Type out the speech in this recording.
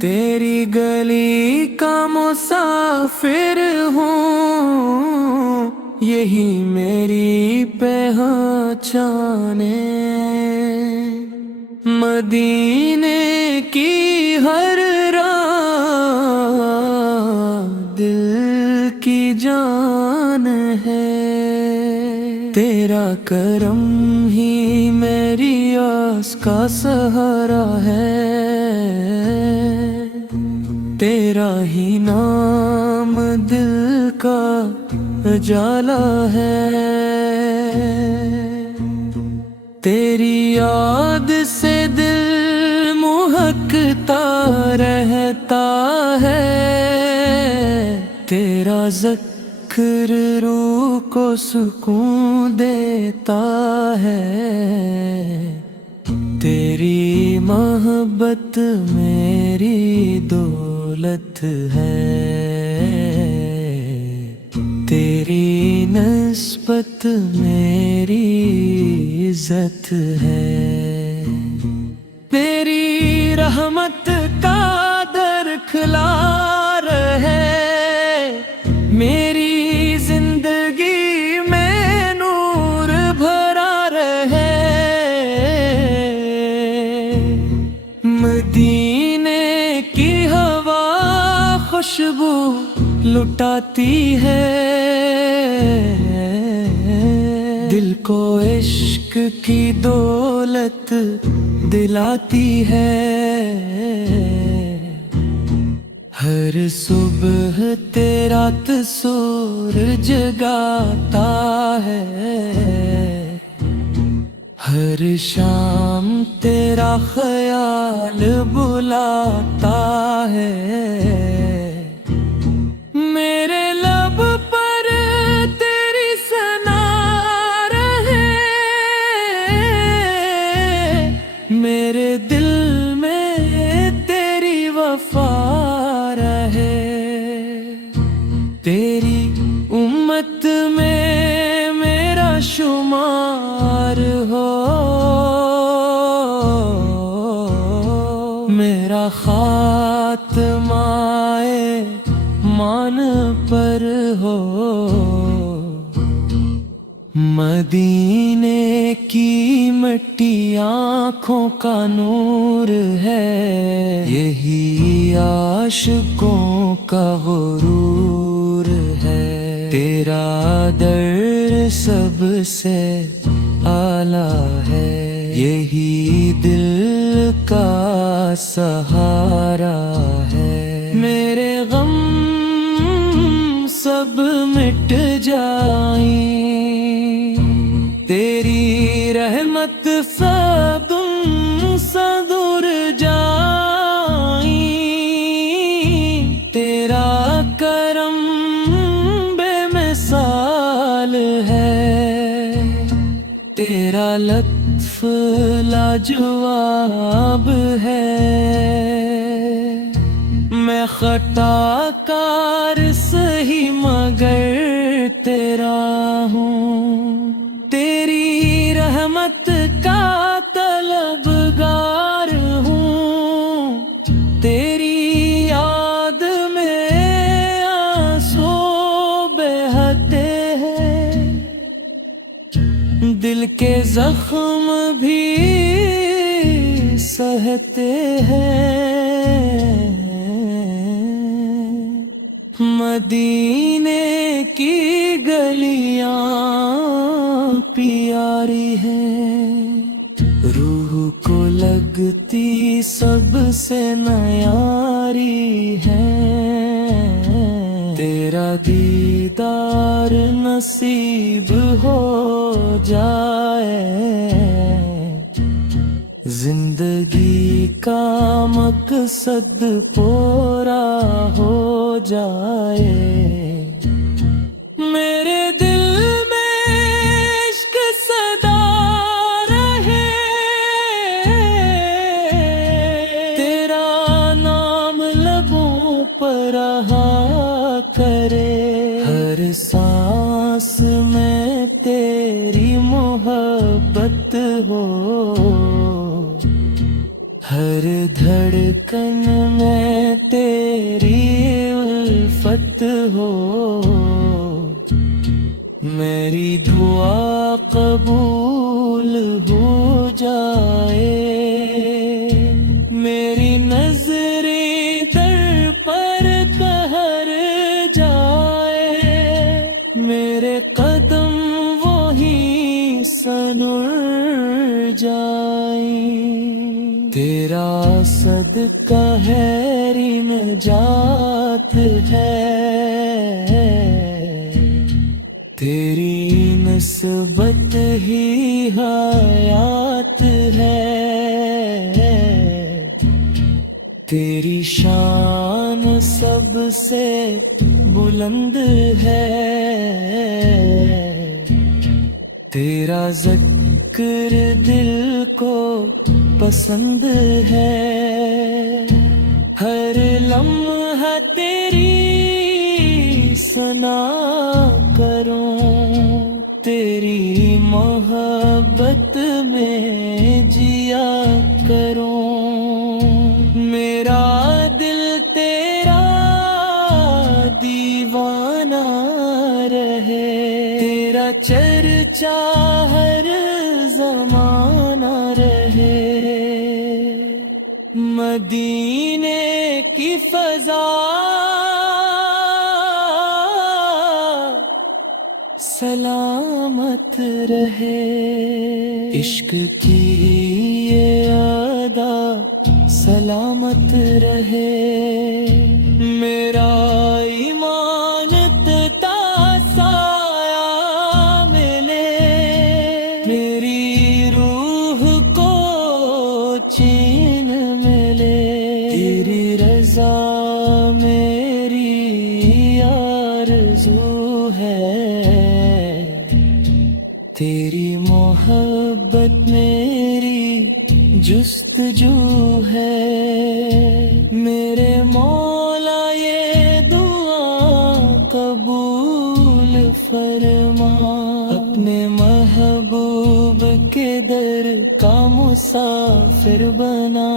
तेरी गली का मुसाफिर हूँ, यही मेरी पहचाने। मदीने की हर राह दिल की जान है। तेरा करम ही मेरी आस का सहारा है। तेरा ही नाम दिल का उजाला है। तेरी याद से दिल महकता रहता है। तेरा ज़िक्र रूह को सुकून देता है। तेरी मोहब्बत मेरी दौलत है। तेरी निस्बत मेरी इज्जत है। तेरी रहमत का दरखला रहे मेरी जिंदगी में, नूर भरा रहे। मदीने की हवा खुशबू लुटाती है। दिल को इश्क की दौलत दिलाती है। हर सुबह तेरा तस्वीर जगाता है। हर शाम तेरा ख्याल बुलाता है। मेरे लब पर तेरी सना रहे, मेरे दिल में तेरी वफा रहे। तेरी उम्मत में मेरा शुमार हो। मेरा खात्माए मान पर हो। मदीने की मिट्टी आँखों का नूर है। यही आशिकों का गुरूर है। तेरा दर सबसे आला है। यही दिल का सहारा है। मेरे गम सब मिट जाएं, तेरी रहमत सदुम सदुर जाएं। तेरा करम बेमिसाल है। तेरा लत्फ लाजवाब है। मैं खताकार सही मगर तेरा हूँ। तेरी रहमत का तलबगार हूँ। तेरी याद में आंसू बहते हैं। दिल के जख्म भी सहते हैं। मदीने की गलियां प्यारी हैं। रूह को लगती सबसे न्यारी है। तेरा दीदार नसीब हो जाए। जिंदगी का मकसद पूरा हो जाए। मेरे दिल में इश्क सदा रहे। तेरा رہا کرے، ہر سانس میں تیری محبت ہو، ہر دھڑکن میں تیری الفت ہو، میری دعا قبول ہو جائے، میری نظریں در پر ٹھہر جائے، میرے قدم وہیں سنور جائیں، تیرا صدقہ ہے نجات ہے، تیری نسبت ہی حیات ہے، تیری شان سب سے بلند ہے، تیرا ذکر دل کو پسند ہے، ہر لمحہ تیری ثنا کروں، تیری محبت میں جیا کروں، میرا دل تیرا دیوانہ رہے، تیرا چرچا ہر زمانہ رہے، مدینے کی فضا سلامت رہے، عشق کی یہ ادا سلامت رہے، میرا ایمان تا سایہ ملے، میری روح کو چین ملے، تیری رضا میری آرزو ہے، تیری محبت میری جستجو ہے، میرے مولا یہ دعا قبول فرما، اپنے محبوب کے در کا مسافر بنا۔